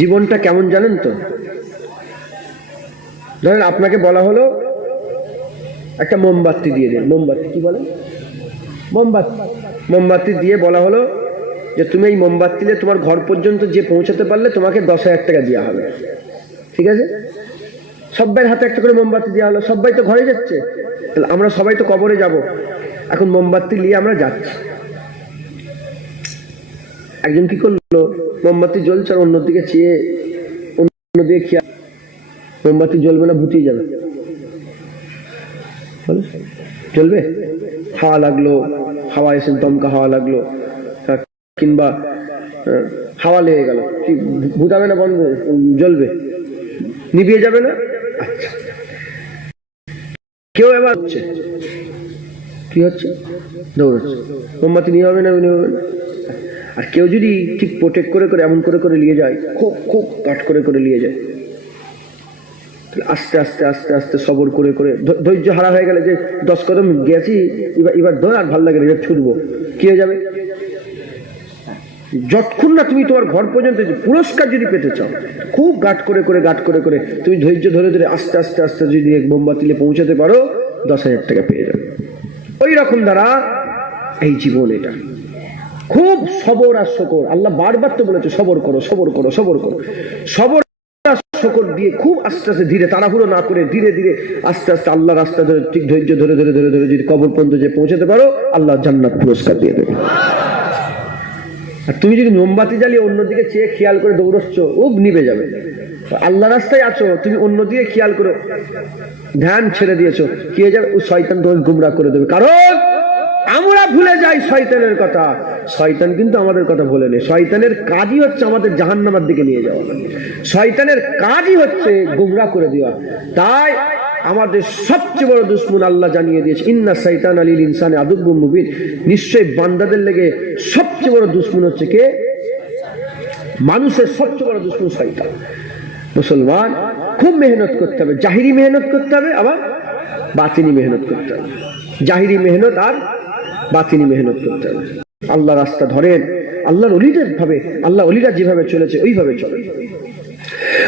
জীবনটা কেমন জানেন তো? ধরেন আপনাকে বলা হলো একটা মোমবাতি দিয়ে দিন। মোমবাতি কি বলেন? মোমবাতি দিয়ে বলা হলো যে তুমি এই মোমবাতি দিয়ে তোমার ঘর পর্যন্ত যে পৌঁছাতে পারলে তোমাকে 10,000 টাকা দেওয়া হবে। ঠিক আছে, সবাই হাতে একটা করে মোমবাতি দেওয়া হলো। সবাই তো ঘরে যাচ্ছে, তাহলে আমরা সবাই তো কবরে যাব। এখন মোমবাতি নিয়ে আমরা যাচ্ছি। একজন কি করলো, মোমবাতি জ্বলছে আর অন্যদিকে চেয়ে অন্যদিকে খেয়াল, মোমবাতি জ্বলবে না, ভুতিয়ে যাবে। জ্বলবে? হাওয়া লাগলো, হাওয়া এসে দমকা হাওয়া লাগলো, কিংবা হাওয়া লেগে গেল, কি ভুতাবে না? বন্ধ জ্বলবে? নিভিয়ে যাবে না? আচ্ছা, কেউ এবার হচ্ছে কি হচ্ছে, দৌড়াচ্ছে, মোমবাতি নিয়ে হবে না, হবে না। আর কেউ যদি ঠিক প্রোটেক্ট করে করে এমন করে করে নিয়ে যায়, খুব খুব কাট করে করে নিয়ে যায়, আস্তে আস্তে আস্তে আস্তে সবর করে করে, ধৈর্য হারা হয়ে গেলে যে 10 কদম গেছি, এবার ধর আর ভালো লাগে, এবার ছুটবো, কি হয়ে যাবে? যতক্ষণ না তুমি তোমার ঘর পর্যন্ত পুরস্কার যদি পেতে চাও, খুব গাট করে করে গাট করে করে তুমি ধৈর্য ধরে ধরে আস্তে আস্তে আস্তে যদি এক মোমবাতিলে পৌঁছাতে পারো, 10,000 টাকা পেয়ে যাবে। ওই রকম দ্বারা এই জীবন, এটা খুব সবর আর শকর। আল্লাহ বারবার তো বলেছে সবর করো, সবর করো, সবর করো। সবর শকর দিয়ে খুব আস্তে আস্তে, ধীরে, তাড়াহুড়ো না করে ধীরে ধীরে আস্তে আস্তে আল্লাহ রাস্তা ধরে ঠিক ধৈর্য ধরে ধরে ধরে ধরে যদি কবর পর্যন্ত যে পৌঁছাতে পারো, আল্লাহ জান্নাত পুরস্কার দিয়ে দেবে। আর তুমি যদি মোমবাতি জ্বালিয়ে অন্যদিকে চেয়ে খেয়াল করে দৌড়চ্ছ, নিভে যাবে। আল্লাহ রাস্তায় আছো, তুমি অন্যদিকে খেয়াল করো, ধ্যান ছেড়ে দিয়েছো, কি হয়ে যাবে? ও শয়তান তোমাকে গুমরাহ করে দেবে। কারণ আমরা ভুলে যাই শয়তানের কথা, শয়তান কিন্তু আমাদের কথা ভুলে নেই। শয়তানের কাজই হচ্ছে আমাদের জাহান্নামের দিকে নিয়ে যাওয়া, শয়তানের কাজই হচ্ছে গুমরাহ করে দেওয়া। তাই আমাদের সবচেয়ে বড় দুশমন আল্লাহ জানিয়ে দিয়েছে, ইন্না শাইতানা লিল ইনসানি আদুব্বুম মুবিন। নিশ্চয়ই বান্দাদের লেগে সবচেয়ে বড় দুশমন হচ্ছে কে? মানুষের সবচেয়ে বড় দুশমন শয়তান। মুসলমান খুব মেহনত করতে হবে, জাহিরি মেহনত করতে হবে, আবার বাতিনি মেহনত করতে হবে। জাহিরি মেহনত আর বাতিনি মেহনত করতে হবে। আল্লাহ রাস্তা ধরেন, আল্লাহর ওলিদের ভাবে, আল্লাহ ওলিরা যেভাবে চলেছে ওইভাবে চলে।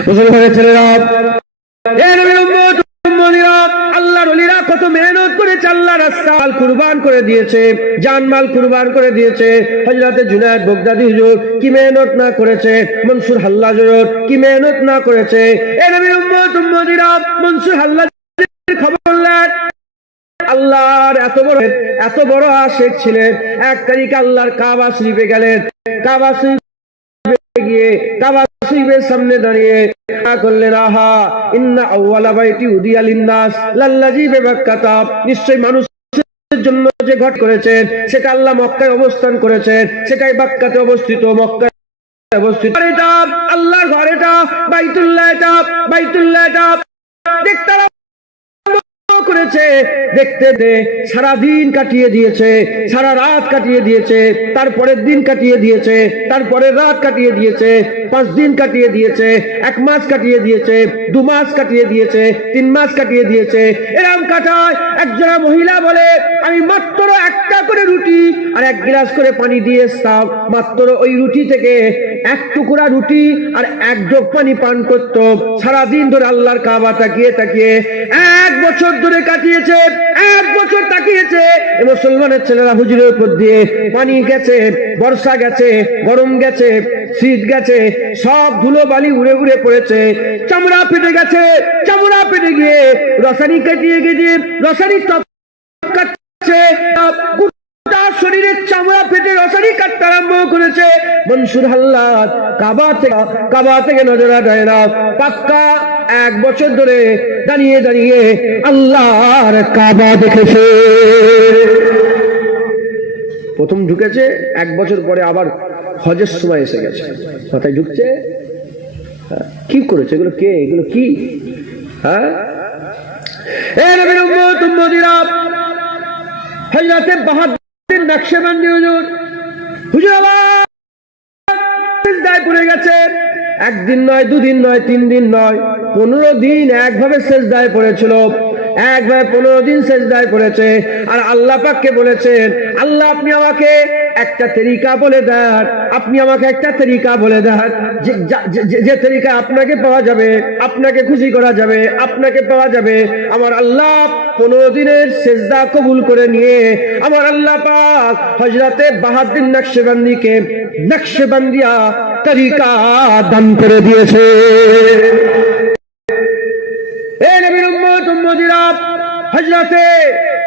মুসলমানের ছেলেরা, আল্লাহর ওলিরা কত মেহনত করেছে, আল্লাহ রাস্তা কুরবান করে দিয়েছে, জানমাল কুরবান করে দিয়েছে। হযরত জুনায়েদ বাগদাদী হুজুর কি মেহনত না করেছে, মনসুর হাল্লাজ হুজুর কি মেহনত না করেছে। এ নবীর উম্মত উম্মতিরা, মনসুর হাল্লাজের খবর নেন, আল্লাহর এত বড় আশিক ছিলেন। এক তারিখ আল্লাহর কাবা শরীফে গেলেন, কাবা শরীফে গিয়ে কাবা শরীফের সামনে দাঁড়িয়ে করলেন, আহা ইন্না আউওয়ালা বাইতি উদিয়া লিন্নাস লাল্লাযী বিবাক্কাতা। নিশ্চয়ই মানুষের জন্য যে ঘট করেছেন সেটা আল্লাহ মক্কায় অবস্থান করেছেন, সেটাই বাক্কাতে অবস্থিত, মক্কায় অবস্থিত। এটা আল্লাহর ঘর, এটা বাইতুল্লাহ, এটা বাইতুল্লাহ, এটা দেখতে করেছে। দেখতে সারা দিন কাটিয়ে দিয়েছে, সারা রাত কাটিয়ে দিয়েছে, তারপরের দিন কাটিয়ে দিয়েছে, তারপরের রাত কাটিয়ে দিয়েছে, 5 দিন কাটিয়ে দিয়েছে, 1 মাস কাটিয়ে দিয়েছে, 2 মাস কাটিয়ে দিয়েছে, 3 মাস কাটিয়ে দিয়েছে। এরকম কাটায় একজন মহিলা বলে, আমি মাত্র একটা করে রুটি আর 1 গ্লাস করে পানি দিয়ে এসতাম, মাত্র ওই রুটি থেকে 1 টুকরা রুটি আর 1 ঢোক পানি পান করত। সারাদিন ধরে আল্লাহর কাবা তাকিয়ে তাকিয়ে 1 বছর ধরে কাটিয়েছে, 1 বছর তাকিয়েছে। মুসলমানের ছেলেরা হুজুরের উপর দিয়ে পানি গেছে, বর্ষা গেছে, গরম গেছে, শীত গেছে, সব ধুলো বালি উড়ে উড়ে পড়েছে, চামড়া ফেটে গেছে, চামড়া ফেটে গিয়ে রসানি কাটিয়ে গিয়ে রসানি কাটছে, শরীরের চামড়া ফেটে রসানি কাটতে আরম্ভ করেছে। মনসুর হাল্লাজ কাবা থেকে নজর হটায় না, পাক্কা 1 বছর ধরে দাঁড়িয়ে দাঁড়িয়ে আল্লাহর কাবা দেখেছে। প্রথম ঢুকেছে, 1 বছর পরে আবার হজের সময় এসে গেছে, মাথায় ঢুকছে। কি করেছে এগুলো? কে এগুলো? কি? হ্যাঁ, এ নবীর উম্মত উম্মতিরা, হযরত বাহাউদ্দিন নকশবন্দি হুজুর আবার সিজদায় পড়ে গেছে। 1 দিন নয়, 2 দিন নয়, 3 দিন নয়, 15 দিন একভাবে সিজদায় পড়েছিল। একবার 15 দিন সেজদায় পড়েছে। আর আল্লাহ পাককে বলেছেন, আল্লাহ আপনি আমাকে একটা তরিকা বলে দেন, আপনি আমাকে একটা তরিকা বলে দেন যে তরিকা আপনাকে পাওয়া যাবে, আপনাকে খুশি করা যাবে, আপনাকে পাওয়া যাবে। আমার আল্লাহ 15 দিনের সেজদা কবুল করে নিয়ে আমার আল্লাহ পাক হযরতে বাহাউদ্দিন নকশবন্দিকে নকশবন্দিয়া তরিকা দান করে দিয়েছে। এই নবীর উম্মত উম্মতিরা, হযরতে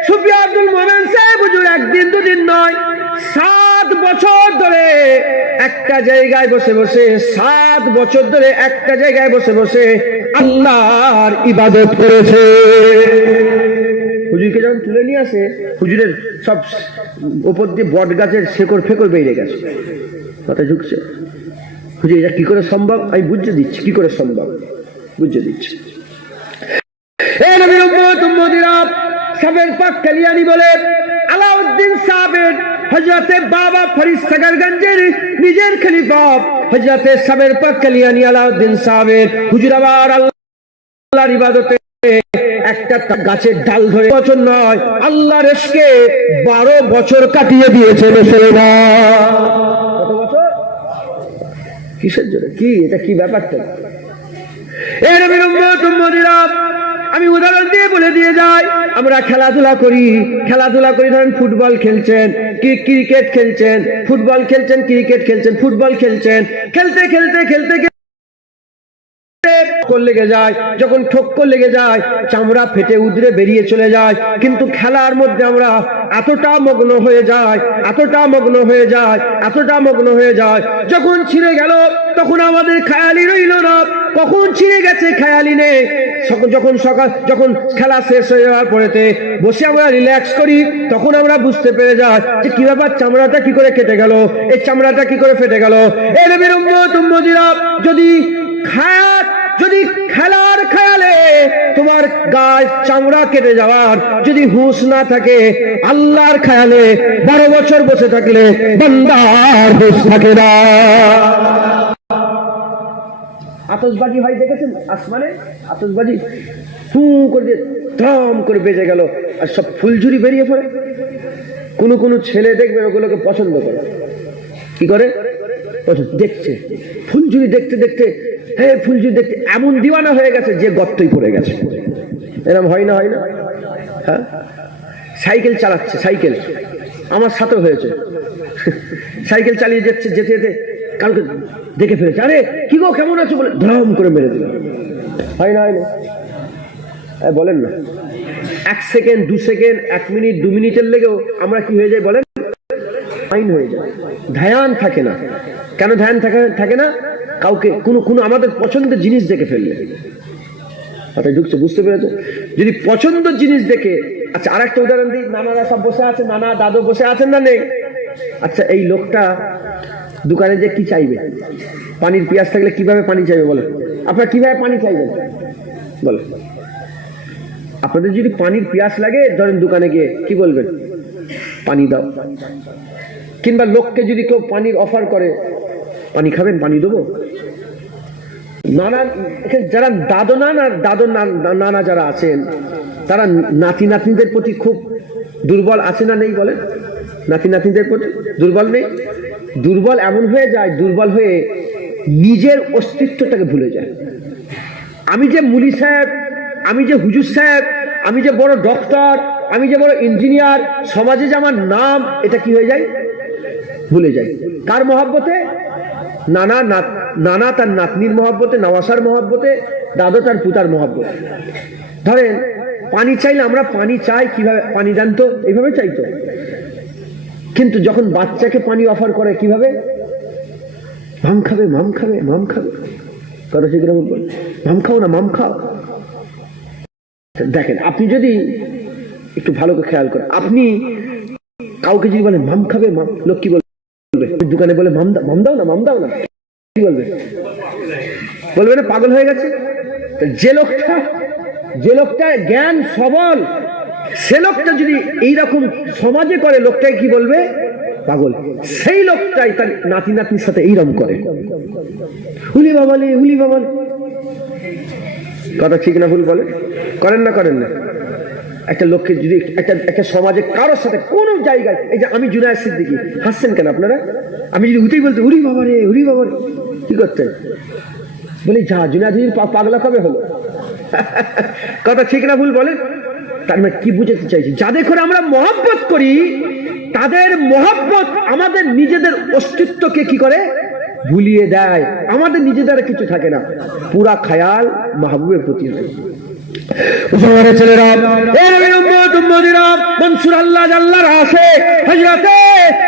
সুফি আব্দুল মোমেন সাহেব হুজুর একদিন দুদিন নয়, 7 বছর ধরে একটা জায়গায় বসে বসে, 7 বছর ধরে একটা জায়গায় বসে বসে আল্লাহর ইবাদত করেছে। হুজুরকে যখন তুলে নিয়ে আসে, হুজুরের সব উপর দিয়ে বট গাছের শেকড় ফেকড় বেরিয়ে গেছে, কথা ঢুকছে। হুজুর এটা কি করে সম্ভব? আমি বুঝিয়ে দিচ্ছি কি করে সম্ভব, বুঝিয়ে দিচ্ছি। এই নবীর উম্মত উম্মতিরা, সাবের পাক কালিয়ানি বলে আলাউদ্দিন সাহেবের হযরতে বাবা ফরিস্তাগরগঞ্জের নিজের খলিফা হযরতে সাবের পাক কালিয়ানি আলাউদ্দিন সাহেবের হুজুর আবার আল্লাহর ইবাদতে একটা গাছের ডাল ধরে বছর নয়, আল্লাহর ইশকে 12 বছর কাটিয়ে দিয়েছে মুসলমান। কত বছর? কিসের জন্য? কি এটা কি ব্যাপারটা? এই নবীর উম্মত উম্মতিরা, আমি উদাহরণ দিয়ে বলে দিয়ে যাই, আমরা খেলাধুলা করি ধরেন ফুটবল খেলছেন, ক্রিকেট খেলছেন, ফুটবল খেলছেন, ক্রিকেট খেলছেন, ফুটবল খেলছেন, খেলতে খেলতে খেলতে লেগে যায়, যখন ঠোক্কর লেগে যায় চামড়া ফেটে উদরে বেরিয়ে চলে যায়। কিন্তু খেলার মধ্যে আমরা এতটা মগ্ন হয়ে যায়, এতটা মগ্ন হয়ে যায়, এতটা মগ্ন হয়ে যায়, যখন ছিঁড়ে গেল তখন আমাদের খেয়ালই রইল না কখন ছিঁড়ে গেছে, খেয়ালই নেই। যখন খেলা শেষ হয়ে যাওয়ার পরেতে বসে আমরা রিল্যাক্স করি, তখন আমরা বুঝতে পেরে যাই যে কি ব্যাপার, চামড়াটা কি করে কেটে গেল, এই চামড়াটা কি করে ফেটে গেল। এই নবীর উম্মত উম্মতিরা, যদি খেলার খেয়ালে তোমার গায়ে চামড়া কেটে যাওয়ার যদি হুঁশ না থাকে, আল্লাহর খেয়ালে 12 বছর বসে থাকলে বান্দার হুঁশ থাকে না। আতশবাজি ভাই দেখেছেন আসমানে? আতশবাজি ফু করে ধম করে বেজে গেল আর সব ফুলঝুরি বেরিয়ে পড়ে। কোন ছেলে দেখবেন ওগুলোকে পছন্দ করে, কি করে দেখছে ফুলঝুরি দেখতে দেখতে, হ্যাঁ ফুলঝুরি দেখতে এমন দিওয়ানা হয়ে গেছে যে গর্তই পড়ে গেছে। এরকম হয় না? হ্যাঁ, সাইকেল চালাচ্ছে, সাইকেল আমার সাথে হয়েছে, সাইকেল চালিয়ে যাচ্ছে, যেতে যেতে কালকে দেখে ফেলেছে, আরে কি গো কেমন আছো বলে ধম করে মেরে দিল। হয় না? বলেন না, 1 সেকেন্ড 2 সেকেন্ড 1 মিনিট 2 মিনিটের লেগেও আমরা কি হয়ে যাই বলেন? আইন হয়ে যায়, ধ্যান থাকে না। কেন ধ্যান থাকে না? কাউকে কোনো আমাদের পছন্দের জিনিস দেখে ফেললে, মাথায় ঢুকছে, বুঝতে পেরেছো? যদি পছন্দের জিনিস দেখে, আচ্ছা আর একটা উদাহরণ দিই, নানারা সব বসে আছে, নানা দাদু বসে আছেন না নেই? আচ্ছা এই লোকটা দোকানে যে কি চাইবে, পানির পিয়াস থাকলে কিভাবে পানি চাইবে বলেন? আপনারা কিভাবে পানি চাইবেন বলেন? আপনাদের যদি পানির পিয়াস লাগে, ধরেন দোকানে গিয়ে কি বলবেন? পানি দাও। কিংবা লোককে যদি কেউ পানির অফার করে, পানি খাবেন, পানি দেবো। নানা যারা দাদু নানা যারা আছেন, তারা নাতি নাতনিদের প্রতি খুব দুর্বল আছে না নেই বলেন? নাতি নাতনিদের প্রতি দুর্বল নেই? দুর্বল এমন হয়ে যায়, দুর্বল হয়ে নিজের অস্তিত্বটাকে ভুলে যায়। আমি যে মুলি সাহেব, আমি যে হুজুর সাহেব, আমি যে বড় ডক্টর, আমি যে বড় ইঞ্জিনিয়ার, সমাজে যে আমার নাম, এটা কি হয়ে যায়? ভুলে যায়। কার মহব্বতে? নানা তার নাতনির মহব্বতে, নওয়াসার মহব্বতে, দাদু তার পুতার মহব্বতে। ধরেন পানি চাইলে আমরা পানি চাই কিভাবে? পানি দেন তো, এইভাবে চাইতো। কিন্তু যখন বাচ্চাকে পানি অফার করে কিভাবে? মাম খাবে, মাম খাবে, মাম খাবে, কথা ঠিক রকম বল, মাম খাও না, মাম খাও। দেখেন, আপনি যদি একটু ভালো করে খেয়াল করেন, আপনি কাউকে যদি বলেন মাম খাবে, লোক কি বলবে? দোকানে বলে মাম দাও না, মাম দাও না, কি বলবে? বলবে না পাগল হয়ে গেছে? যে লোকটা জ্ঞান সবল, সে লোকটা যদি এইরকম সমাজে করে, লোকটাই কি বলবে? পাগল। সেই লোকটাই তার নাতি নাতনির সাথে এইরকম করে, হুলি বাবালে, হুলি বাবালে। কথা ঠিক না ভুল বলে? করেন না? একটা লোককে যদি একটা সমাজে কারোর সাথে কোন জায়গায়, এই যে আমি জুনায়েদ সিদ্দিকী, হাসছেন কেন আপনারা? আমি যদি উঠেই বলতে উরি বাবা রে কি করতেন? বলি যা জুনায়েদ পাগলা কবে হলো? কথা ঠিক না ভুল বলেন? তার মানে কি বুঝাতে চাইছি, যাদের করে আমরা মহব্বত করি তাদের মহব্বত আমাদের নিজেদের অস্তিত্বকে কি করে ভুলিয়ে দেয়, আমাদের নিজেদের কিছু থাকে না, পুরা খায়াল মাহবুবের প্রতি হয়। ছেলেরা মনসুর আল্লাহ আল্লাহর আশিক, হযরতে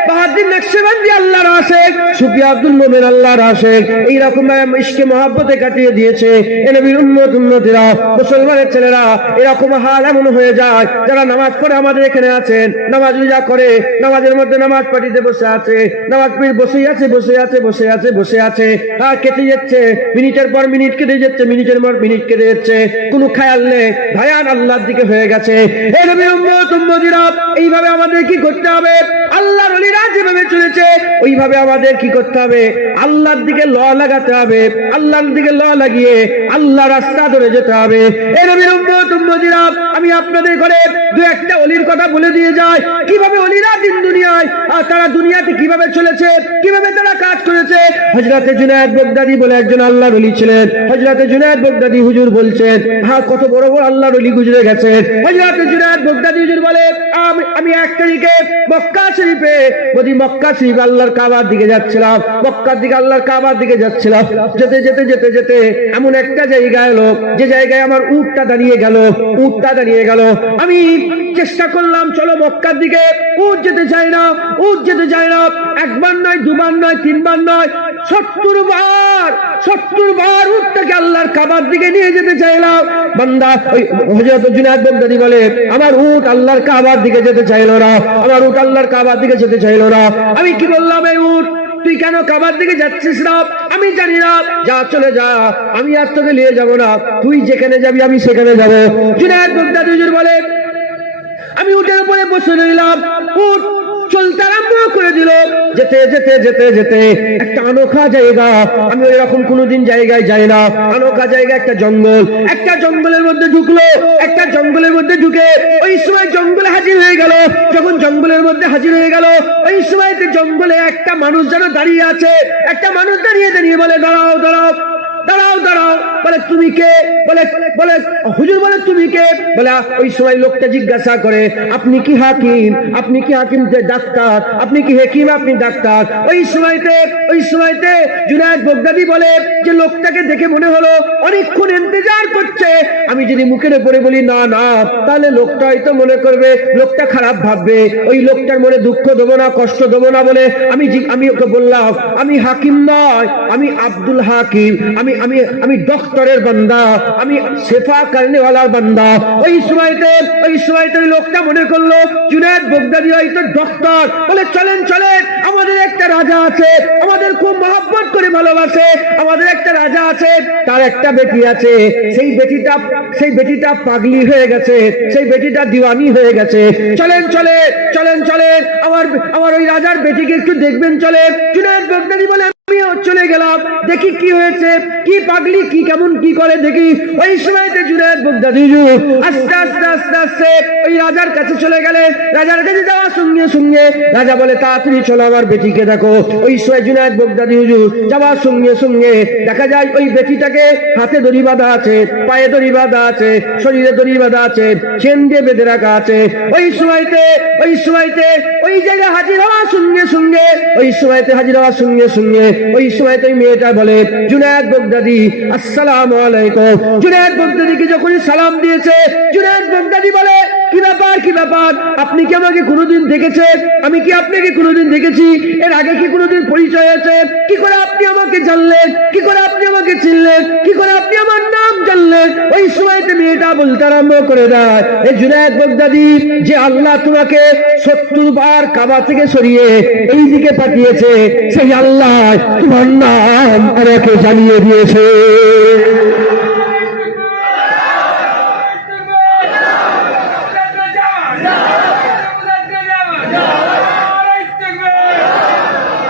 বাহাউদ্দিন নকশবন্দি আল্লাহর আশিক, সুফি আব্দুল মোমেন আল্লাহর আশিক, এইরকম ইশকে মহব্বতে কাটিয়ে দিয়েছে এ নবীর উম্মতিরা। মুসলমানের ছেলেরা এরকম হাল এমন হয়ে যায়, যারা নামাজ পড়ে আমাদের এখানে আছেন, নামাজ রোজা করে, নামাজের মধ্যে নামাজ পাঠিয়ে বসে আছে, নামাজ পড়ে বসে আছে, আর কেটে যাচ্ছে, মিনিটের পর মিনিট কেটে যাচ্ছে, মিনিটের পর মিনিট কেটে যাচ্ছে, কোনো খেয়াল নেই, ভায়ান আল্লাহর দিকে হয়ে গেছে। এই নবীর উম্মতিরা এইভাবে আমাদের কি করতে হবে? আল্লাহর ওলিরা যেভাবে চলেছে ওইভাবে আমাদের কি করতে হবে? আল্লাহর দিকে ল লাগাতে হবে, আল্লাহর দিকে ল লাগিয়ে আল্লাহ রাস্তা ধরে যেতে হবে। এই নবীর উম্মতিরা আমি আপনাদের ঘরে দু একটা ওলির কথা বলে দিয়ে যাই, কিভাবে ওলিরা দিন দুনিয়ায় আর তারা দুনিয়াতে কিভাবে চলেছে, কিভাবে তারা কাজ করেছে। হযরতে জুনায়েদ বাগদাদী বলে একজন আল্লাহর ওলি ছিলেন। হযরতে জুনায়েদ বাগদাদী হুজুর বলছেন, হ্যাঁ কত বড় বড় আল্লাহর ওলি গুজরে গেছেন। হযরতে জুনায়েদ বাগদাদী হুজুর বলে, আমি এক তারিখে মক্কা শরীফে মক্কা শরীফ আল্লাহর কাবার দিকে যাচ্ছিলাম, মক্কার দিকে আল্লাহর কাবার দিকে যাচ্ছিলাম, যেতে এমন একটা জায়গায় এলো যে জায়গায় আমার উটটা দাঁড়িয়ে গেল। আমি চেষ্টা করলাম, চলো মক্কার দিকে, উট যেতে চাই না। একবার নয়, দুবার নয়, তিনবার নয়, 70 বার উটটাকে আল্লাহর কাবার দিকে নিয়ে যেতে চাইলাম। বান্দা ওই হযরত জুনায়েদ বাগদাদী বলে, আমার উট আল্লাহর কাবার দিকে যেতে চাইলো না, আমি কি বললাম, এই উট তুই কেন কাবার দিকে যাচ্ছিস না? আমি জানি না, যা চলে যা, আমি আর তোকে নিয়ে যাবো না, তুই যেখানে যাবি আমি সেখানে যাবো। জুনায়েদ বাগদাদী হুজুর বলে, আমি উটের উপরে বসে রইলাম, উট চলতে আরম্ভ করে দিল। যেতে একটা অনোখা জায়গা, আমি এরকম কোনোদিন জায়গায় যাই না, অনোখা জায়গা, একটা জঙ্গলের মধ্যে ঢুকে ওই সময় জঙ্গলে হাজির হয়ে গেল। যখন জঙ্গলের মধ্যে হাজির হয়ে গেল, ওই সময় জঙ্গলে একটা মানুষ যেন দাঁড়িয়ে আছে, একটা মানুষ দাঁড়িয়ে বলে, দাঁড়াও, বলে তুমি কে? বলে হুজুর, বলে তুমি কে? বলে ওই সময় লোকটা জিজ্ঞাসা করে, আপনি কি হাকিম? ডাক্তার? আপনি কি হাকিম? আপনি ডাক্তার? ওই সময়তে জুনায়েদ বাগদাদী বলে যে লোকটাকে দেখে মনে হলো অনেকক্ষণ ইন্তজার করছে। আমি যদি মুখের উপরে বলি না, তাহলে লোকটা হয়তো মনে করবে, লোকটা খারাপ ভাববে, ওই লোকটার মনে দুঃখ দেবো না, কষ্ট দেবো না বলে আমি ওকে বললাম, আমি হাকিম নয়, আমি আব্দুল হাকিম, আমি ডক্টরের বান্দা, আমি শেফা করনেওয়ালার বান্দা। ওই সময়তে ওই লোকটা মনে করলো জুনায়েদ বাগদাদী হয়তো ডক্টর। বলে চলেন, আমাদের একটা রাজা আছে, আমাদের খুব মহব্বত করে ভালোবাসে, আমাদের একটা রাজা আছে, তার একটা বেটি আছে, সেই বেটিটা পাগলি হয়ে গেছে, সেই বেটিটা দিওয়ানি হয়ে গেছে। চলেন আমার ওই রাজার বেটিকে একটু দেখবেন। চলে জুনায়েদ বাগদাদী বলে, আমিও চলে গেলাম, দেখি কি হয়েছে, কি পাগলি, কি কেমন কি করে দেখি। ওই সময়তে জুনায়েদ বাগদাদী আস্তে ওই রাজার কাছে চলে গেলেন। রাজার কাছে যাওয়ার সঙ্গে রাজা বলে, তাড়াতাড়ি চলো আমার বেটিকে দেখো। ওই সময় জুনায়েদ বাগদাদী হুজুর যাওয়ার সঙ্গে দেখা যায় ওই বেটিটাকে হাতে দড়ি বাঁধা আছে, পায়ে দড়ি বাঁধা আছে, শরীরে দড়ি বাঁধা আছে, চেন দিয়ে বেঁধে রাখা আছে। ওই সময়তে ওই জায়গায় হাজির হওয়ার সঙ্গে ওই সময়তে মেয়েটা বলে, জুনায়েদ বাগদাদী আসসালামু আলাইকুম। জুনায়েদ বাগদাদীকে যখন সালাম দিয়েছে, জুনায়েদ বাগদাদী বলে, কি ব্যাপার, আপনি কি আমাকে কোনোদিন দেখেছেন? আমি কি আপনাকে কোনোদিন দেখেছি? এর আগে কি কোনোদিন পরিচয় আছে? কি করে আপনি আমাকে জানলেন? কি করে আপনি আমাকে চিনলেন? কি করে আপনি আমার নাম জানলেন? ওই সময়তে মেয়েটা বলতে আরম্ভ করে দেয়, এই জুনায়েদ বাগদাদী, যে আল্লাহ তোমাকে 70 বার কাবা থেকে সরিয়ে এই দিকে পাঠিয়েছে, সেই আল্লাহ তোমার নাম আমাকে জানিয়ে দিয়েছে।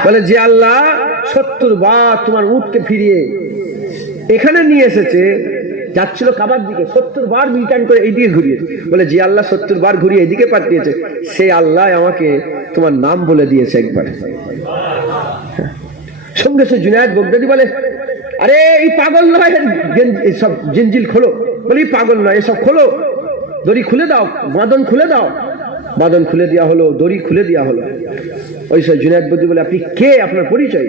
বলে, যে আল্লাহ 70 বার তোমার উটকে ফিরিয়ে এখানে নিয়ে এসেছে, যাচ্ছিল কাবার দিকে, 70 বার রিটার্ন করে এইদিকে ঘুরিয়েছে। বলে যে আল্লাহ 70 বার ঘুরিয়ে এইদিকে পাঠিয়েছে, সেই আল্লাহ আমাকে তোমার নাম বলে দিয়েছে একবার। সঙ্গে সে জুনায়েদ বগদাদি বলে, আরে এই পাগল নয়, সব জিঞ্জিল খোলো। বলি পাগল নয়, এসব খোলো, দড়ি খুলে দাও, বাঁধন খুলে দাও। বাঁধন খুলে দেওয়া হলো, দড়ি খুলে দেওয়া হলো। ওই সব জুনায়েদ বগদাদি বলে, আপনি কে, আপনার পরিচয়?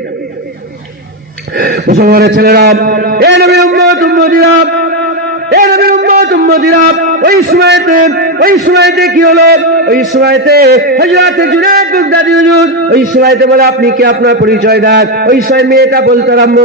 মুসলমানের ছেলেরা, এ নবীর উম্মত উম্মতিরা, এ নবীর উম্মত উম্মতিরা, ওই সময়তে কি হলো? ওই সময়তে হযরত জুনায়েদ বগদাদি হুজুর ওই সময়তে বলে, আপনি কি, আপনার পরিচয় দেন। ওই সময় মেয়েটা বলতে আরম্ভ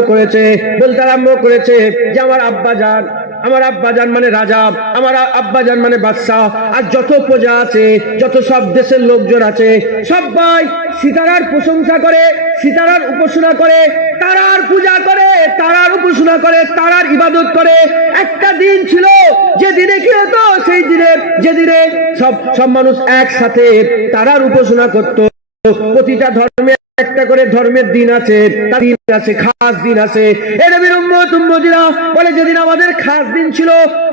করেছে যে আমার আব্বাজান মানে রাজা, আমার আব্বাজান মানে বাদশা, আর যত প্রজা আছে, যত সব দেশের লোকজন আছে, সবাই সিতারার প্রশংসা করে, সিতারার উপাসনা করে, তারার পূজা করে, তারার উপাসনা করে, তারার ইবাদত করে। একটা দিন ছিল যে দিনে কি হতো, সেই দিনে যেদিনে সব মানুষ একসাথে তারার উপাসনা করত। প্রতিটা ধর্মে একটা করে ধর্মের দিন আছে, খাস দিন আছে। এ নবীর উম্মত উম্মতিরা বলে, যেদিন আমাদের খাস দিন ছিল,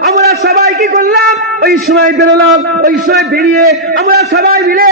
আমরা সবাই কি করলাম? ওই সময় বেরোলাম, ওই সময় বেরিয়ে আমরা সবাই মিলে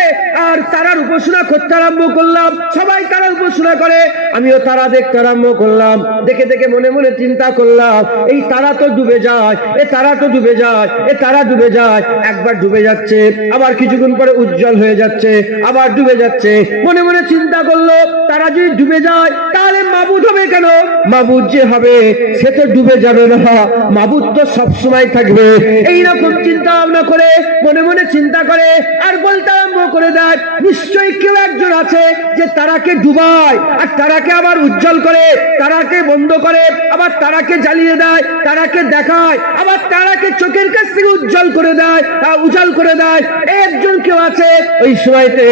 আর তারার উপাসনা করতে আরম্ভ করলাম। সবাই তারার উপাসনা করে, আমিও তারা দেখতে আরম্ভ করলাম। দেখে দেখে মনে মনে চিন্তা করলাম, এই তারা তো ডুবে যায়, এ তারা তো ডুবে যায়, এ তারা ডুবে যায়। একবার ডুবে যাচ্ছে, আবার কিছুক্ষণ পরে উজ্জ্বল হয়ে যাচ্ছে, আবার ডুবে যাচ্ছে। মনে মনে চিন্তা করলাম, তারা যদি ডুবে যায় তাহলে মাবুদ হবে কেন? মাবুদ যে হবে সে তো ডুবে যাবে না, মাবুদ তো সবসময় থাকবে। এইরকম চিন্তা ভাবনা করে মনে মনে চিন্তা করে আর বলতে আরম্ভ করে দেয়, নিশ্চয়ই কেউ একজন আছে যে তারাকে ডুবায় আর তারাকে আবার উজ্জ্বল করে, তারাকে বন্ধ করে, আবার তারাকে জ্বালিয়ে দেয়, তারাকে দেখায়, আবার তারাকে চোখের কাছ থেকে উজ্জ্বল করে দেয়, উজ্জ্বল করে দেয়। একজন কেউ আছে। ওই সময়তে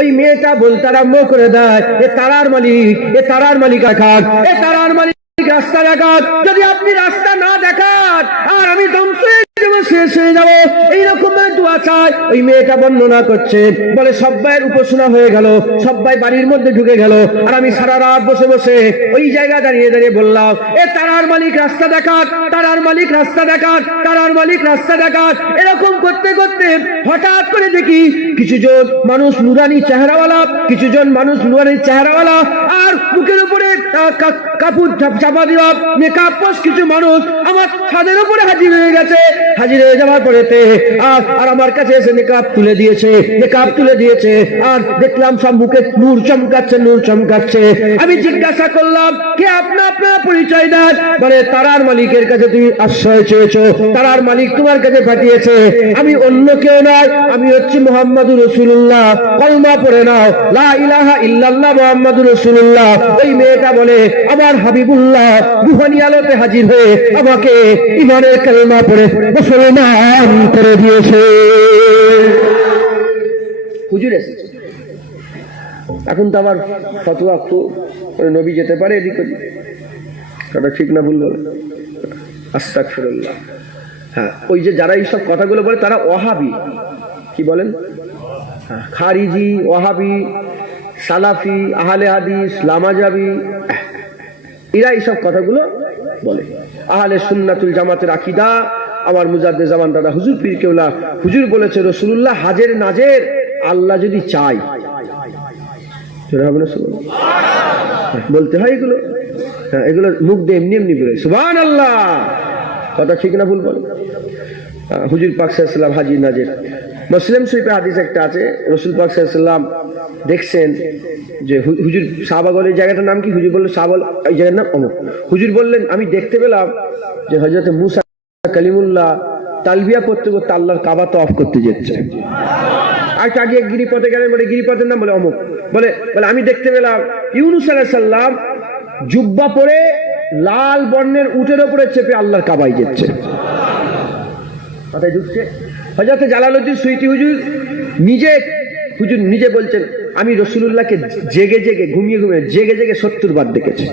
ওই মেয়েটা বলতে আরম্ভ করে দেয়, এ তারার মালিক আকার, এ তারার মালিক রাস্তা দেখান। যদি আপনি রাস্তা না দেখান আর আমি ধ্বংস শেষ হয়ে যাবো, এইরকম দোয়া চায়। ওই মেয়েটা বর্ণনা করছে, বলে সবাইয়ের উপাসনা হয়ে গেল, সবাই বাড়ির মধ্যে ঢুকে গেল, আর আমি সারা রাত বসে বসে ওই জায়গায় দাঁড়িয়ে দাঁড়িয়ে বললাম, এ তারার মালিক রাস্তা দেখান, তারার মালিক রাস্তা দেখান, তারার মালিক রাস্তা দেখান। এরকম করতে করতে হঠাৎ করে দেখি কিছুজন মানুষ নুরানি চেহারাওয়ালা, কিছুজন মানুষ নুরানি চেহারাওয়ালা আর বুকের উপরে কাপড় চাপা দেওয়া মেকআপ পোস কিছু মানুষ আমার ছাদের উপরে হাজির হয়ে গেছে। হাজির হয়ে যাওয়ার পরেতে আর আমার কাছে এসে মেকআপ তুলে দিয়েছে, আর দেখলাম সব মুখে নূর চমকাচ্ছে। আমি জিজ্ঞাসা করলাম, কে আপনার পরিচয় দেন? বলে, তারার মালিকের কাছে তুমি আশ্রয় চেয়েছো, তারার মালিক তোমার কাছে পাঠিয়েছে। আমি অন্য কেউ নয়, আমি হচ্ছি মুহাম্মাদুর রাসূলুল্লাহ। কলমা পড়ে নাও, লা ইলাহা ইল্লাল্লাহ মুহাম্মাদুর রাসূলুল্লাহ। ওই মেয়েটা বলে, আমার হাবিবুল্লাহ রুহানি আলোতে হাজির হয়ে আমাকে ঈমানের কালেমা পড়ে মুসলমান করে দিয়েছে। হুজুর এসেছে, এখন তো আবার ফতোয়া নবী যেতে পারে এদিক ওদিক, কথা ঠিক না ভুল বলে? আস্তাগফিরুল্লাহ। হ্যাঁ, ওই যে যারা এইসব কথাগুলো বলে তারা ওয়াহাবি, কি বলেন? খারিজি, ওয়াহাবি, সালাফি, আহলে হাদিস, লামাজাবি, এরা এইসব কথাগুলো বলে। আহলে সুন্নাতুল জামাতের আকীদা, আমার মুজাদ্দিদ জামান দাদা হুজুর পীর কেবলা হুজুর বলেছে, রাসূলুল্লাহ হাজের নাজের আল্লাহ যদি চায়, বলতে হয় এগুলো। হ্যাঁ, এগুলো মুখ দিয়ে এমনি বলে সুবহানাল্লাহ, কথা ঠিক না ভুল বলে? হুজুর পাক সাল্লাল্লাহু আলাইহি ওয়াসাল্লাম হাজির নাজের। মুসলিম শরীফে হাদিস একটা আছে, রাসূল পাক সাল্লাল্লাহু আলাইহি ওয়াসাল্লাম দেখছেন যে হুজুর সাহাবাগলের জায়গাটার নাম কি? হুজুর বললেন সাহাবাল, এই জায়গার নাম অমুক। হুজুর বললেন, আমি দেখতে পেলাম যে হযরত মুসা কালিমুল্লাহ তালবিয়া পড়তে পড়তে আল্লাহর কাবা তওয়াফ করতে যাচ্ছে। আর আগে গিরিপথে গেলেন, বলে গিরিপথের নাম বলে অমুক। বলে আমি দেখতে পেলাম ইউনূস আলাইহিস সালাম জুব্বা পরে লাল বর্ণের উটের উপরে চেপে আল্লাহর কাবায় যাচ্ছে। মাথায় ঢুকছে? হযরত জালালউদ্দিন সুয়ুতী হুজুর নিজে বলছেন, আমি রাসূলুল্লাহকে জেগে ঘুমিয়ে 70 বার দেখেছি।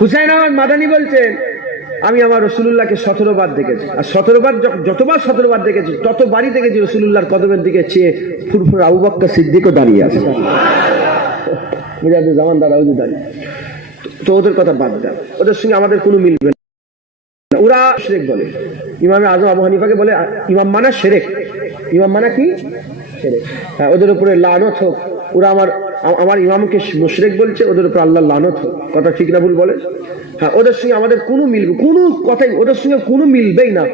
হুসাইন আহমদ মাদানী বলছেন, আমি আমার রাসূলুল্লাহকে 17 বার দেখেছি। আর 17 বার, যতবার 17 বার দেখেছি ততবারই দেখেছি রাসূলুল্লাহর কদমের দিকে চেয়ে ফুরফুর আবু বকর সিদ্দিকও দাঁড়িয়ে আছে। মুজাদ্দিদ জামান দাদা হুজুর দাঁড়িয়ে। তো ওদের কথা বাদ দেন, ওদের সঙ্গে আমাদের কোনো মিলবে না। ওরা শিরক বলে। ইমামে আজম আবু হানিফাকে বলে ইমাম মানা শিরক, ইমাম মানা কি শিরক। হ্যাঁ, ওদের উপরে লানত হোক, ওরা আমার ইমামকে মুশরিক বলছে, ওদের উপর আল্লাহ লানত হোক। কথা ঠিক না ভুল বলে? হ্যাঁ, ওদের সঙ্গে আমাদের কোনো মিলবে, কোনো কথাই ওদের সঙ্গে কোনো মিলবেই না।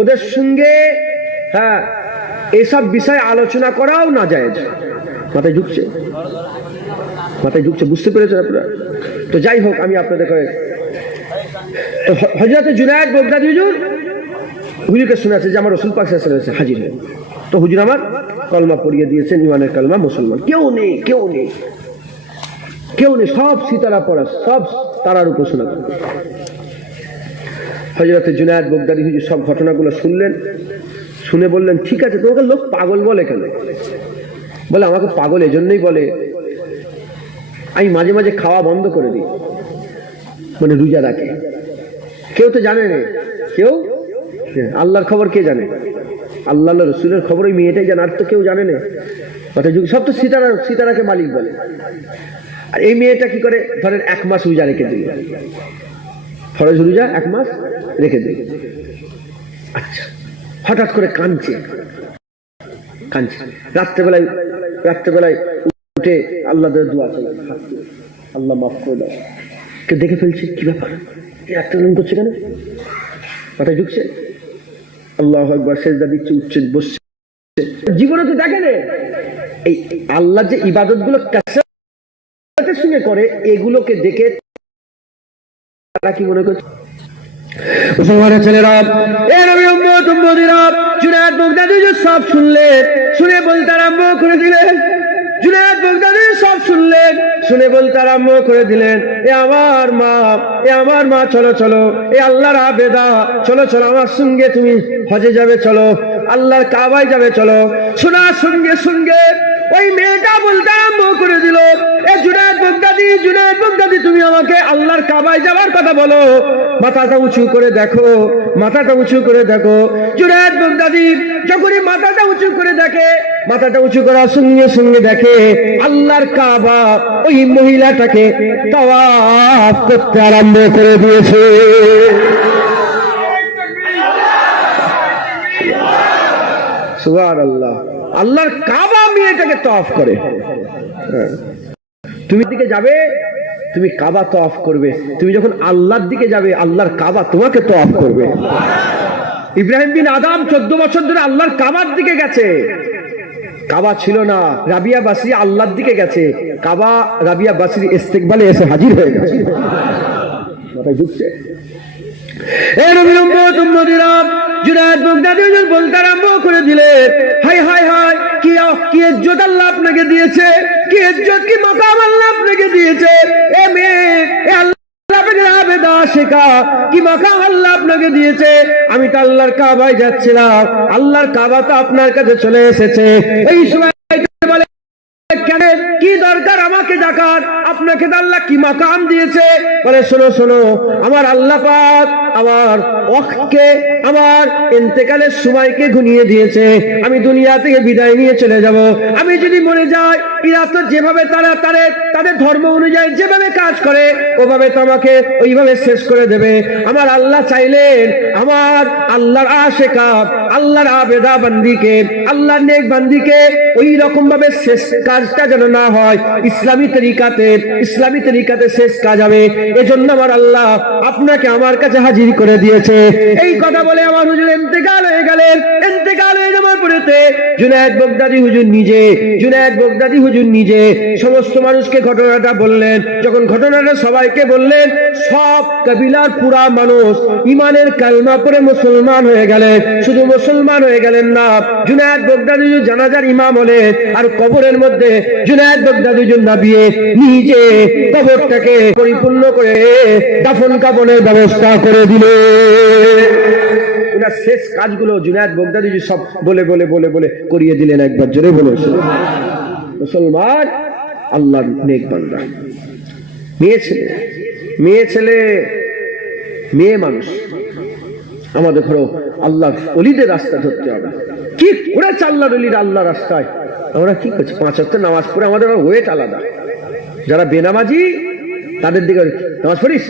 ওদের সঙ্গে হ্যাঁ এসব বিষয়ে আলোচনা করাও না যায়। মাথায় ঢুকছে? মাথায় ঢুকছে, বুঝতে পেরেছেন আপনারা? তো যাই হোক, আমি আপনাদের হযরত জুনায়েদ বাগদাদী হুজুরকে শোনাচ্ছে যে আমার রাসূল পাক সাল্লাল্লাহু আলাইহি ওয়াসাল্লাম হাজির হলেন। তো হুজুর আমার কলমা পড়িয়ে দিয়েছেন, ইমানের কলমা, মুসলমান। কেউ নেই, কেউ নেই, কেউ নেই, সব সিতারা পড়া, সব তারার উপাসনা করে। হযরত জুনায়েদ বাগদাদী হুজুর সব ঘটনাগুলো শুনলেন, শুনে বললেন, ঠিক আছে, তোমাকে লোক পাগল বলে কেন? বলে আমাকে পাগল এজন্যই বলে, আমি মাঝে মাঝে খাওয়া বন্ধ করে দিই, মানে রোজা রাখে। কেউ তো জানে না, কেউ আল্লাহর খবর কে জানে? আল্লাহ রসুলের খবর ওই মেয়েটাই জানে, আর তো কেউ জানে না। সব তো সিতারাকে মালিক বলে। আর এই মেয়েটা কি করে, ধরেন 1 মাস রোজা রেখে দিল, ফরজ রোজা 1 মাস রেখে দিল। আচ্ছা, হঠাৎ করে কাঁদছে, রাত্রেবেলায় উঠে আল্লাহ দোয়া করে, আল্লাহ মাফ করে দাও। কেউ দেখে ফেলছে, কি ব্যাপার, একটা করছে কেন? মাথায় ঢুকছে? আল্লাহু আকবার, সেজদা দিচ্ছে, উঠছে, বসছে। জীবনে তো দেখেন এই আল্লাহ যে ইবাদত গুলো কাসরাতের সঙ্গে করে, এগুলোকে দেখে তারা কি মনে করছে? মুসলমানের ছেলেরা, এ নবী উম্মত উম্মতিরা, জুনায়েদ বাগদাদী সব শুনলেন, শুনে বলতে আরম্ভ করে দিলেন। জুনায়েদ বাগদাদী সব শুনলেন, শুনে বলতে আরম্ভ করে দিলেন, এ আমার মা, চলো চলো, এ আল্লাহর আবেদা, চলো চলো আমার সঙ্গে, তুমি হজে যাবে, চলো আল্লাহর কাবায় যাবে, চলো। শোনার সঙ্গে সঙ্গে ওই মেয়েটা বলতে আরম্ভ করে দিল, এ জুনায়েদ বাগদাদী, তুমি আমাকে আল্লাহর কাবায় যাওয়ার কথা বলো। মাথাটা উঁচু করে দেখো, মাথাটা উঁচু করে দেখো। জুনায়েদ বাগদাদী যখনই মাথাটা উঁচু করে দেখে, মাথাটা উঁচু করার সঙ্গে সঙ্গে দেখে আল্লাহর কাবা ওই মহিলাটাকে তাওয়াফ করতে আরম্ভ করে দিয়েছে। সুবহানাল্লাহ, আল্লাহর কাবা মেয়েটাকে তাওয়াফ করে। তুমি দিকে যাবে, তুমি কাবা তাওয়াফ করবে। তুমি যখন আল্লাহর দিকে যাবে, আল্লাহর কাবা তোমাকে তাওয়াফ করবে। ইব্রাহিম বিন আদম 14 বছর ধরে আল্লাহর কাবার দিকে গেছে, কাবা ছিল না। রাবিয়া বাসরি আল্লাহর দিকে গেছে, কাবা রাবিয়া বাসরি ইস্তেকবালে এসে হাজির হয়ে গেছে। মাথায় ঢুকছে? এই নবী উম্মত উম্মতিরা, জুনায়েদ বাগদাদী বলতে আরম্ভ করে দিলেন, হায় হায় হায়, কি ইজ্জত আল্লাহ আপনাকে দিয়েছে, কি ইজ্জত, কি মাকাম আল্লাহ আপনাকে দিয়েছে। এ মেয়ে, এ আল্লাহ আপনাকে আবেদা শেখা, কি মাকাম আল্লাহ আপনাকে দিয়েছে। আমি তো আল্লাহর কাবায় যাচ্ছিলাম, আল্লাহর কাবা তো আপনার কাছে চলে এসেছে। এই সময় বলে, কেন, কি দরকার আমাকে ডাকার, আপনাকে তো আল্লাহ কি মাকাম দিয়েছে। বলে, শোনো শোনো, আমার আল্লাহ পাক আমার ওয়াক্তকে, আমার ইন্তেকালের সময়কে ঘনিয়ে দিয়েছে। আমি দুনিয়া থেকে বিদায় নিয়ে চলে যাব। আমি যদি মরে যাই, এরা তো যেভাবে তাদের ধর্ম অনুযায়ী যেভাবে কাজ করে, ওভাবে তো আমাকে ওইভাবে শেষ করে দেবে। আমার আল্লাহ চাইলেন আমার আল্লাহর আশেকা, আল্লাহর আবেদা বান্দিকে, আল্লাহর নেক বান্দিকে ওই রকম ভাবে শেষ কাজটা যেন না হয়, ইসলামী তরিকাতে শেষ কাজ হবে। এজন্য আমার আল্লাহ আপনাকে আমার কাছে হাজির করে দিয়েছে। এই কথা বলে আমার হুজুর ইন্তেকাল হয়ে গেলেন। ইন্তেকাল হয়ে যাওয়ার পরেতে জুনায়েদ বাগদাদী হুজুর নিজে সমস্ত মানুষকে ঘটনাটা বললেন। যখন ঘটনাটা সবাইকে বললেন, সব কবিলার পুরা মানুষ ইমানের কালমা পড়ে মুসলমান হয়ে গেলেন। শুধু মুসলমান হয়ে গেলেন না, জুনায়েদ বাগদাদী জানাজার ইমাম হলেন। আর কবরের মধ্যে জুনায়েদ বাগদাদী নাবিয়ে নিজে কবরটাকে পরিপূর্ণ করে দাফন কাফনের ব্যবস্থা করে দিলে। শেষ কাজগুলো জুনায়েদ বাগদাদী সব বলে করিয়ে দিলেন। একবার জোরে বলে, মুসলমান আল্লাহর নেক বান্দা, মেয়ে ছেলে মেয়ে মানুষ, আমাদের ঘরে আল্লাহ ওলিদের রাস্তা ধরতে হবে। কি করেছে আল্লাহর ওলিরা আল্লাহ রাস্তায়? আমরা কি করছি? 5 ওয়াক্ত নামাজ পড়ে আমাদের ওয়েট আলাদা। যারা বেনামাজি তাদের দিকে নামাজ পড়িস,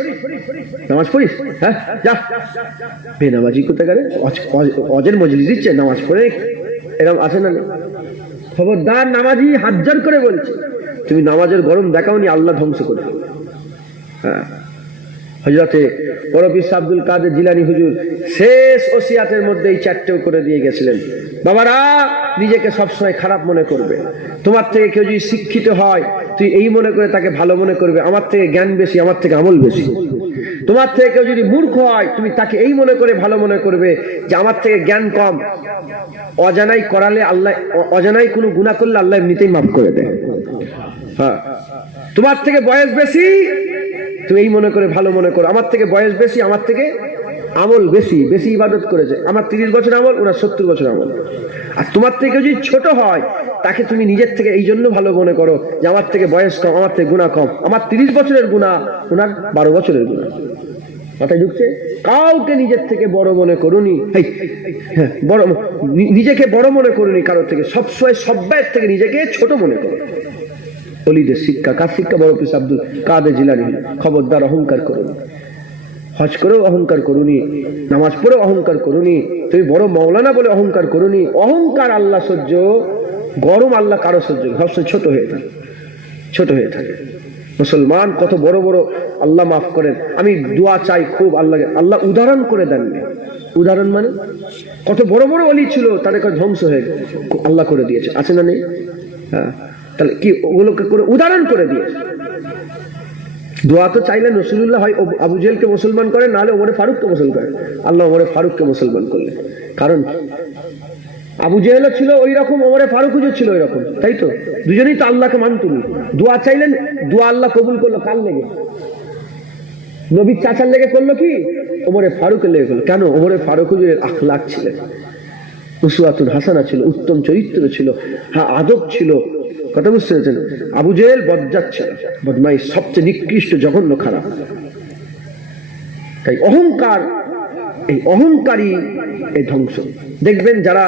নামাজ পড়িস, হ্যাঁ যা বেনামাজি কোথায় গেলে অজের মজলিস দিচ্ছে নামাজ পড়ে, এরকম আছে না? খবরদার, নামাজি হাত জোর করে বলছে, তুমি নামাজের গরম দেখাওনি, আল্লাহ ধ্বংস করে। হ্যাঁ, হযরতে বড় পীর আব্দুল কাদের জিলানী হুজুর শেষ ওসিয়াতের মধ্যে এই চারটেও করে দিয়ে গেছিলেন, বাবারা নিজেকে সবসময় খারাপ মনে করবে। তোমার থেকে কেউ যদি শিক্ষিত হয়, তুই এই মনে করে তাকে ভালো মনে করবে, আমার থেকে জ্ঞান বেশি, আমার থেকে আমল বেশি। তোমার থেকে কেউ যদি মূর্খ হয়, তুমি তাকে এই মনে করে ভালো মনে করবে যে আমার থেকে জ্ঞান কম। অজানাই করালে আল্লাহ, অজানাই কোনো গুনাহ করলে আল্লাহ এমনিতেই মাফ করে দেয়। হ্যাঁ, তোমার থেকে বয়স বেশি, তুমি এই মনে করে ভালো মনে করো, আমার থেকে বয়স বেশি, আমার থেকে আমল বেশি, বেশি ইবাদত করেছে, আমার 30 বছর আমল, ওনার 70 বছর আমল। আর তোমার থেকে যদি ছোট হয়, তাকে তুমি নিজের থেকে এই জন্য ভালো মনে করো যে আমার থেকে বয়স কম, আমার থেকে গুনাহ কম, আমার 30 বছরের গুনাহ, ওনার 12 বছরের গুনাহ। মাথায় ঢুকছে? কাউকে নিজের থেকে বড় মনে করুনি, বড় নিজেকে বড় মনে করুনি কারোর থেকে, সবসময় সব্বাই থেকে নিজেকে ছোট মনে করো। ওলিদের শিক্ষা, কার শিক্ষা? বড় পীর আব্দুল কাদের জিলানী। খবরদার অহংকার করুন, হজ করেও অহংকার করুনি, নামাজ পড়েও অহংকার করুনি, তুমি বড় মাওলানা বলে অহংকার করুনি। অহংকার আল্লাহ সহ্য, গরম আল্লাহ কারো সহ্য, সবসময় ছোট হয়ে থাকে, ছোট হয়ে থাকে। মুসলমান কত বড় বড়, আল্লাহ মাফ করেন, আমি দোয়া চাই খুব আল্লাহকে, আল্লাহ উদাহরণ করে দেননি। উদাহরণ মানে কত বড় বড় ওলি ছিল, তাদেরকে ধ্বংস হয়ে আল্লাহ করে দিয়েছে, আছে না নেই? হ্যাঁ, তাহলে কি ওগুলোকে করে উদাহরণ করে দিয়েছে। দোয়া তো চাইলেন রাসূলুল্লাহ হয় আবু জেহেলকে মুসলমান করেন, নাহলে ওমরে ফারুককে মুসলমান করেন। আল্লাহ ওমরে ফারুককে মুসলমান করলেন, কারণ আবু জেহেলও ছিল ওই রকম, ওমরে ফারুকও ছিল ওই রকম, তাই তো? দুজনেই তো আল্লাহকে মানতুনি। দোয়া চাইলেন, দোয়া আল্লাহ কবুল করলো কার লেগে? নবীর চাচার লেগে করলো কি? ওমরে ফারুকের লেগে করলো। কেন? ওমরে ফারুক হুজুরের আখলাক ছিলেন, উসওয়াতুন হাসানা ছিল, উত্তম চরিত্র ছিল, হ্যাঁ আদব ছিল। কথা বুঝতে পেরেছেন? আবু জেহেল বজ্জাত ছিল, বদমাইশ, সবচেয়ে নিকৃষ্ট, জঘন্য, খারাপ। তাই অহংকার, এই অহংকারী এই ধ্বংস। দেখবেন যারা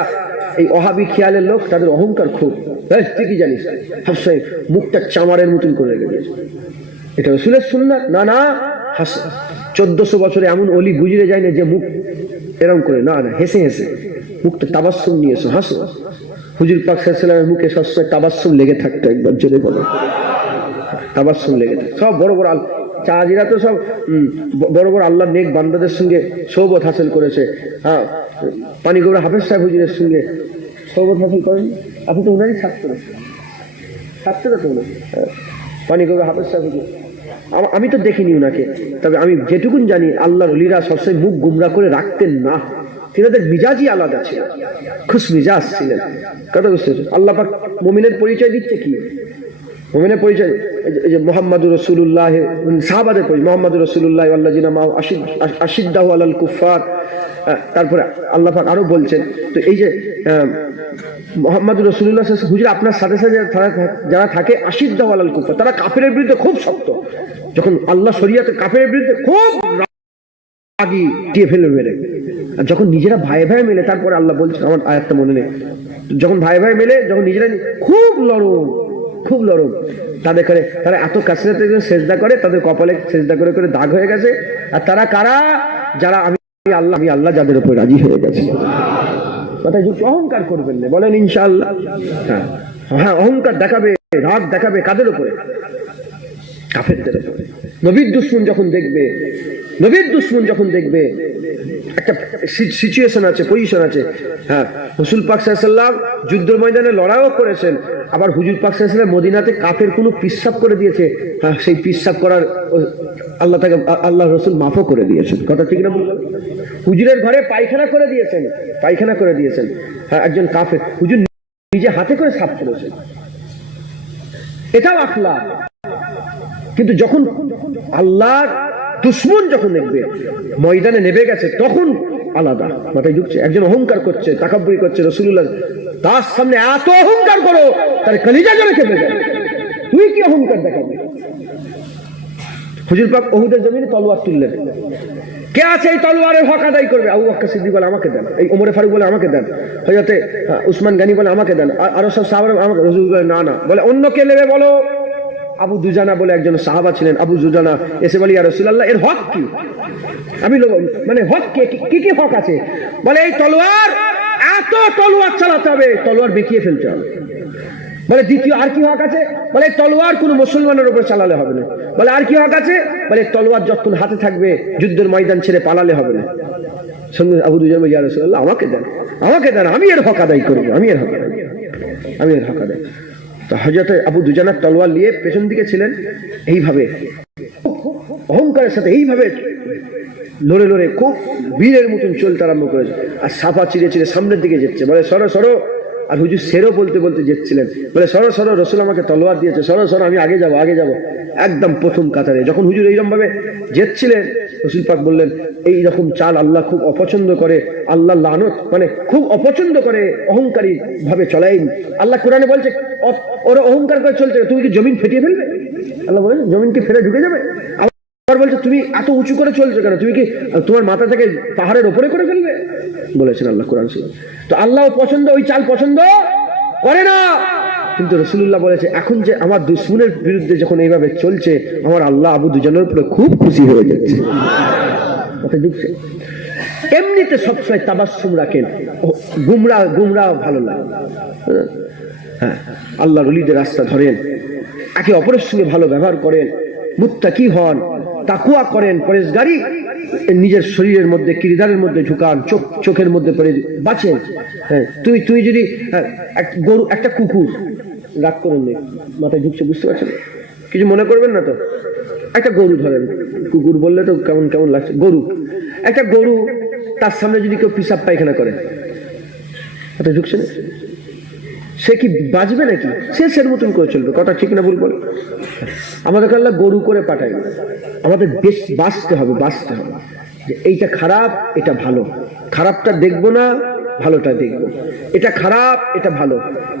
এই ওহাবি খেয়ালের লোক, তাদের অহংকার খুব। তুই কি জানিস? সবসময় মুখটা চামারের মতন করে রেখে দিয়েছে। এটা রাসূলের সুন্নাত না? না, 1400 বছরে এমন অলি গুজরে যায় না যে মুখ এরকম করে, না না, হেসে হেসে মুখটা তাবাসসুম নিয়ে এসো, হাসো। হুজুর পাক সাল্লাল্লাহু আলাইহি ওয়াসাল্লামের মুখে সবসময় তাবাসসুম লেগে থাকতো, একবার জোরে বলো, তাবাসসুম লেগে থাকতো। সব বড় বড় চাজিরা তো সব বড় বড় আল্লাহর নেক বান্দাদের সঙ্গে সৌবত হাসিল করেছে। হ্যাঁ, পানিগোবরা হাফেজ সাহেব হুজুরের সঙ্গে সৌবত হাসিল করেন, আপনি তো উনারই ছাত্র, ছাত্র তো উনি, পানিগোবরা হাফেজ সাহেব হুজুর। আমি তো দেখিনি উনাকে, তবে আমি যেটুকুন জানি আল্লাহর ওলিরা সবসময় মুখ গুমরা করে রাখতেন না, তিনাদের মিজাজই আলাদা ছিল, খুশ মিজাজ ছিলেন। কথা বুঝতে পারছেন? আল্লাহ পাক মুমিনের পরিচয় দিচ্ছে কি? মুমিনের পরিচয় এই যে মুহাম্মাদুর রাসূলুল্লাহ, সাহাবাদের পরিচয়, মুহাম্মাদুর রাসূলুল্লাহ ওয়াল্লাযিনা মাআহু আশিদ্দাহু আলাল কুফার। তারপরে আল্লাহ পাক আরো বলছেন, তো এই যে মুহাম্মাদুর রাসূলুল্লাহ হুজুর আপনার সাথে সাথে যারা থাকে, আশিদ্দাহু আলাল কুফার, তারা কাফেরের বিরুদ্ধে খুব শক্ত। যখন আল্লাহ শরীয়তে কাফেরের বিরুদ্ধে খুব রাগী, দিয়ে ফেলে মেরে, আর যখন নিজেরা ভাই ভাই মেলে, তারপরে আল্লাহ বলছেন, আমার আয়াতটা মনে নেই, যখন ভাই ভাই মেলে, যখন নিজেরা খুব লড়ম, খুব লড়ম, তাদের করে তারা এত কাছরাতে সেজদা করে, তাদের কপালে সেজদা করে করে দাগ হয়ে গেছে। আর তারা কারা? যারা আমি আল্লাহ যাদের উপর রাজি হয়ে গেছে। কথায় যুক্ত, অহংকার করবেন না, বলেন ইনশাআল্লাহ। হ্যাঁ হ্যাঁ, অহংকার দেখাবে, রাগ দেখাবে কাদের উপরে? কাফেরদের উপরে। নবীর দুশমন যখন দেখবে, নবীর দুশমন যখন দেখবে, একটা সিচুয়েশন আছে, পজিশন আছে। হ্যাঁ, রাসূল পাক সাল্লাল্লাহু আলাইহি ওয়াসাল্লাম যুদ্ধের ময়দানে লড়াইও করেছেন, আবার হুজুর পাক সাল্লাল্লাহু আলাইহি ওয়াসাল্লাম মদিনাতে কাফের কোনো পিশাব করে দিয়েছে, হ্যাঁ সেই পিশাব করার আল্লাহ রাসূল মাফও করে দিয়েছেন। কথা ঠিক না? হুজুরের ঘরে পায়খানা করে দিয়েছেন, পায়খানা করে দিয়েছেন, হ্যাঁ একজন কাফের, হুজুর নিজে হাতে করে সাফ করেছেন। এটাও আখলাক। কিন্তু যখন আল্লাহর দুশমন যখন দেখবে ময়দানে নেমে গেছে, তখন আলাদা। মাথায় ঢুকছে? একজন অহংকার করছে, তাকাব্বুরি করছে, রাসূলুল্লাহ তার সামনে এত অহংকার করো, তার কলিজা জ্বলে কেঁপে যায়। তুই কি অহংকার দেখাবি? হুজুর পাক উহুদের জমিনে তলোয়ার তুললেন, কে আছে এই তলোয়ারের হক আদায় করবে? আবু বকর সিদ্দিক বলে আমাকে দেন, এই ওমরে ফারুক বলে আমাকে দেন, হযরতে উসমান গনি বলে আমাকে দেন, আরো সব সাহাবারা আমাকে। রাসূল বলে না না, বলে অন্য কে নেবে বলো। আবু দুজানা বলে একজন সাহাবা ছিলেন, আবু দুজানা এসে বলি ইয়া রাসূলুল্লাহ এর হক কি? আমি মানে হক কি কি হক আছে? বলে এই তলোয়ার, এত তলোয়ার চালাতে হবে, তলোয়ার বেঁকিয়ে ফেলতে হবে। বলে দ্বিতীয় আর কি হক আছে? বলে তলোয়ার কোনো মুসলমানের উপর চালালে হবে না। বলে আর কি হক আছে? বলে তলোয়ার যতক্ষণ হাতে থাকবে যুদ্ধের ময়দান ছেড়ে পালালে হবে না। সঙ্গে আবু দুজানা ইয়া রাসূলুল্লাহ আমাকে দেন, আমি এর হক আদায় করবো, আমি এর হক আদায়। তো হযরত আবু দুজানা তলোয়ার নিয়ে পেছন দিকে ছিলেন, এইভাবে অহংকারের সাথে এইভাবে লড়ে লড়ে খুব বীরের মতন চলতে আরম্ভ করেছে, আর সাফা চিরে চিরে সামনের দিকে যাচ্ছে। বলে সরো সরো, আর হুজুর সেরো বলতে বলতে যাচ্ছিলেন। বলে সরো সরো, রসুল আমাকে তলোয়ার দিয়েছে, সরো সরো, আমি আগে যাবো। একদম প্রথম কাতারে যখন হুজুর এইরকম ভাবে যাচ্ছিলেন, রসুল পাক বললেন এইরকম চাল আল্লাহ খুব অপছন্দ করে, আল্লাহ লানত মানে খুব অপছন্দ করে অহংকারী ভাবে চলাই। আল্লাহ কোরআনে বলছে ওরা অহংকার করে চলছে, তুমি কি জমিন ফেটিয়ে ফেলবে? আল্লাহ বলেন জমিন কি ফেরে ঢুকে যাবে? বলছে তুমি এত উঁচু করে চলছো কেন? তুমি কি তোমার মাথা থেকে পাহাড়ের উপরে করে ফেলবে? বলেছেন আল্লাহ কোরআন শরীফে। তো আল্লাহ পছন্দ ওই চাল পছন্দ করে না, কিন্তু রাসূলুল্লাহ বলেছে এখন যে আমার দুশমনের বিরুদ্ধে যখন এইভাবে চলছে, আমার আল্লাহ আবু দুজানার উপরে খুব খুশি হয়ে যাচ্ছে। কথা বুঝছে? এমনিতে সবসময় তাবাসসুম রাখেন, গুমরা ভালো লাগে। হ্যাঁ, আল্লাহর ওলিদের রাস্তা ধরেন, একে অপরের সঙ্গে ভালো ব্যবহার করেন, মুত্তাকি হন, তাকওয়া করেন, পরেশগারি নিজের শরীরের মধ্যে কিরদারের মধ্যে ঢুকান, চোখের মধ্যে পড়ে বাঁচেন। হ্যাঁ, তুমি যদি গরু, একটা কুকুর, রাগ করেন না, মাথায় ঢুকছে বুঝতে পারছেন, কিছু মনে করবেন না তো। একটা গরু ধরেন, কুকুর বললে তো কেমন কেমন লাগছে, গরু, একটা গরু, তার সামনে যদি কেউ পিসাব পায়খানা করে, মাথায় ঢুকছে না, সে কি বাঁচবে নাকি? সে মতন করে চলবে। কথা ঠিক না ভুল বলে? আমাদেরকে আল্লাহ গরু করে পাঠায়, আমাদের বেশ বাঁচতে হবে যে এইটা খারাপ, এটা ভালো, খারাপটা দেখবো না, ভালোটা দেখবো, এটা খারাপ, এটা ভালো,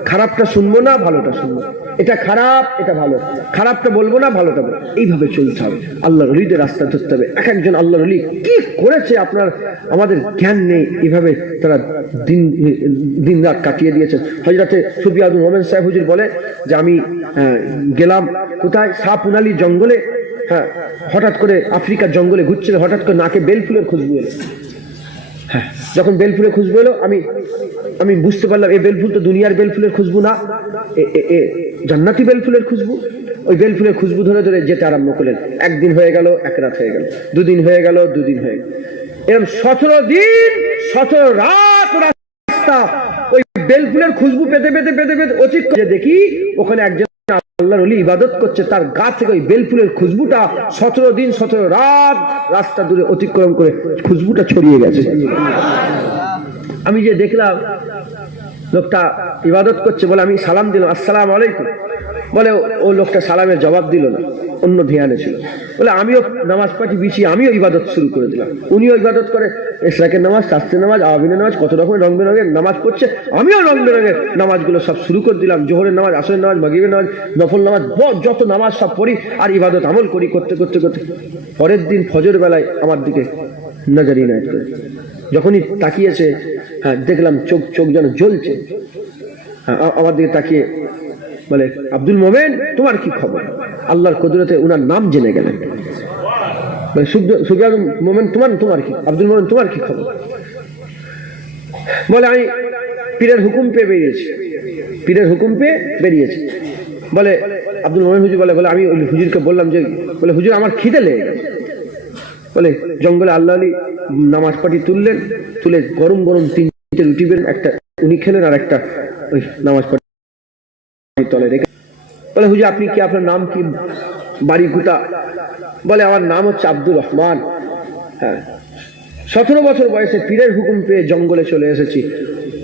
খারাপটা শুনবো না, ভালোটা শুনবো, এটা খারাপ, এটা ভালো, খারাপটা বলবো না, ভালোটা বলবো। এইভাবে চলতে হবে, আল্লাহর ওলিদের রাস্তা ধরতে হবে। এক একজন আল্লাহর ওলি কি করেছে আমাদের জ্ঞান নেই, এইভাবে তারা দিন রাত কাটিয়ে দিয়েছেন। হযরতে সুফিয়ানুল মোমেন সাহেব হুজুর বলে যে আমি গেলাম কোথায়, সাপুনালি জঙ্গলে, হ্যাঁ, হঠাৎ করে আফ্রিকার জঙ্গলে ঘুরছিল, হঠাৎ করে নাকে বেলফুলের খুশবু এলো। হ্যাঁ, যখন বেলফুলের খুশবু এলো, আমি বুঝতে পারলাম এই বেলফুল তো দুনিয়ার বেলফুলের খুশবু না, জান্নাতি বেলফুলের খুশবু। ওই বেলফুলের খুশবু ধরে ধরে যেতে আরম্ভ করলেন। একদিন হয়ে গেল, এক রাত হয়ে গেল, দুদিন হয়ে গেল, এরকম 17 দিন 17 রাত রাস্তা ওই বেলফুলের খুশবু পেতে পেতে পেতে পেতে অতিক্রম দেখি ওখানে একজন আল্লাহর ওলি ইবাদত করছে, তার গা থেকে ওই বেলফুলের খুশবুটা 17 দিন 17 রাত রাস্তা দূরে অতিক্রম করে খুশবুটা ছড়িয়ে গেছে। আমি যে দেখলাম লোকটা ইবাদত করছে, বলে আমি সালাম দিলাম, আসসালামু আলাইকুম। বলে ও লোকটা সালামের জবাব দিল না, অন্য ধ্যানে ছিল। বলে আমিও নামাজ পাঠি বিছিয়ে আমিও ইবাদত শুরু করে দিলাম। উনিও ইবাদত করে, ইশরাকের নামাজ, তাসবিহের নামাজ, আওয়াবিনের নামাজ, কত রকমের রং বেরঙের নামাজ পড়ছে, আমিও রং বেরঙের নামাজগুলো সব শুরু করে দিলাম। জোহরের নামাজ, আসরের নামাজ, মাগরিবের নামাজ, নফল নামাজ, যত নামাজ সব পড়ি আর ইবাদত আমল করি। করতে করতে করতে পরের দিন ফজর বেলায় আমার দিকে নজর ইনায়েত করে, যখনই তাকিয়েছে, হ্যাঁ দেখলাম চোখ যেন জ্বলছে। আমার দিকে তাকিয়ে বলে আব্দুল মোমেন তোমার কি খবর? আল্লাহর কুদরতে উনার নাম জেনে গেলেন। সুফিয়ানুল মোমেন তোমার কি, আব্দুল মোমেন তোমার কি খবর? বলে আমি পীরের হুকুম পেয়ে বেরিয়েছি। বলে আব্দুল মোমেন হুজুর বলে আমি ওই হুজুরকে বললাম যে, বলে হুজুর আমার খিদে লেগে গেছে। বলে জঙ্গলে আল্লাহ আলী নামাজ পাঠি তুলে গরম 3টে রুটি বের, একটা উনি খেলেন আর একটা ওই নামাজ পাঠি তলে রেখে। বলে হুজুর আপনি কি, আপনার নাম কি, বাড়ি কোথা? বলে আমার নাম হচ্ছে আব্দুর রহমান। হ্যাঁ, 17 বছর বয়সে পীরের হুকুম পেয়ে জঙ্গলে চলে এসেছি।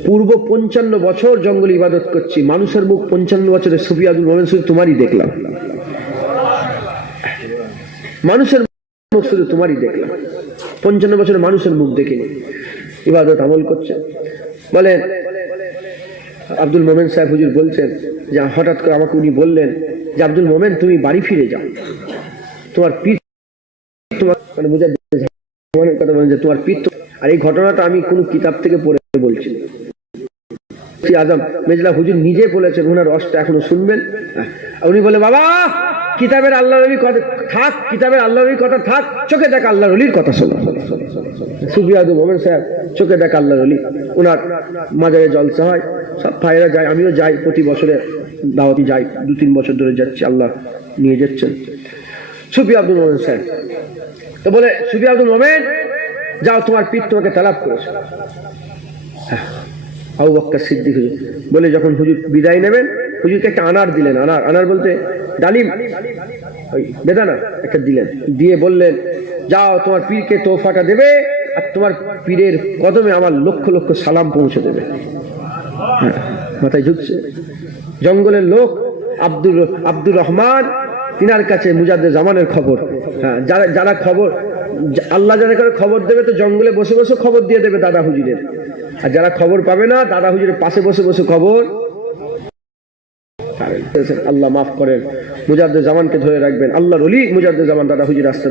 পূর্ব 55 বছর জঙ্গলে ইবাদত করছি, মানুষের মুখ 55 বছরে সুফিয়ানুল মোমেন শুধু তোমারই দেখলাম, মানুষের মুখ শুধু তোমারই দেখলাম, 55 বছরে মানুষের মুখ দেখিনি, ইবাদত আমল করছে। বলে আব্দুল মোমেন সাহেব হুজুর বলছেন যে হঠাৎ করে আমাকে উনি বললেন যে আব্দুল মোমেন তুমি বাড়ি ফিরে যাও, তোমার পীর তোমার মানে বোঝা কথা বলেন যে তোমার পীর। আর এই ঘটনাটা আমি কোনো কিতাব থেকে পড়ে বলছি, আজম মেজলা হুজুর নিজে বলেছেন, ওনার রসটা এখনো শুনবেন। উনি বলে বাবা কিতাবের আল্লাহর ওলির কথা থাক, কিতাবের আল্লাহর ওলির কথা থাক, চোখে দেখা আল্লাহর ওলির কথা শোনো। সুফি আব্দুল মোমেন সাহেব চোখে দেখা আল্লাহর ওলি, ওনার মাজারে জলসা হয়, সব ভাইরা যায়, আমিও যাই, প্রতি বছরে দাওয়াতি যাই, 2-3 বছর ধরে যাচ্ছি, আল্লাহ নিয়ে যাচ্ছেন। সুফি আব্দুল মোমেন সাহেব তো বলে, সুফি আব্দুল মোমেন যাও, তোমার পীর তোমাকে তালাব করেছে। আবু বকর সিদ্দিক হুজুর বলে, যখন হুজুর বিদায় নেবেন, হুজুরকে একটা আনার দিলেন, আনার বলতে ডালিম, ওই বেদানা একটা দিলেন, দিয়ে বললেন, যাও তোমার পীরকে তোহফাটা দেবে, আর তোমার পীরের কদমে আমার লক্ষ লক্ষ সালাম পৌঁছে দেবে। মাথায় ঝুঁকছে। জঙ্গলের লোক আব্দুর রহমান, তিনার কাছে মুজাদ্দেদ জামানের খবর। হ্যাঁ, যারা খবর আল্লাহ যারা করে খবর দেবে, তো জঙ্গলে বসে বসে খবর দিয়ে দেবে দাদা হুজুরের, আর যারা খবর পাবে না, দাদা হুজুরের পাশে বসে বসে খবর। আল্লাহ মাফ করেন, মুজাদ্দেদ জামানকে ধরে রাখবেন, আল্লাহর ওলি মুজাদ্দেদ জামান দাদা হুজুর রাস্তা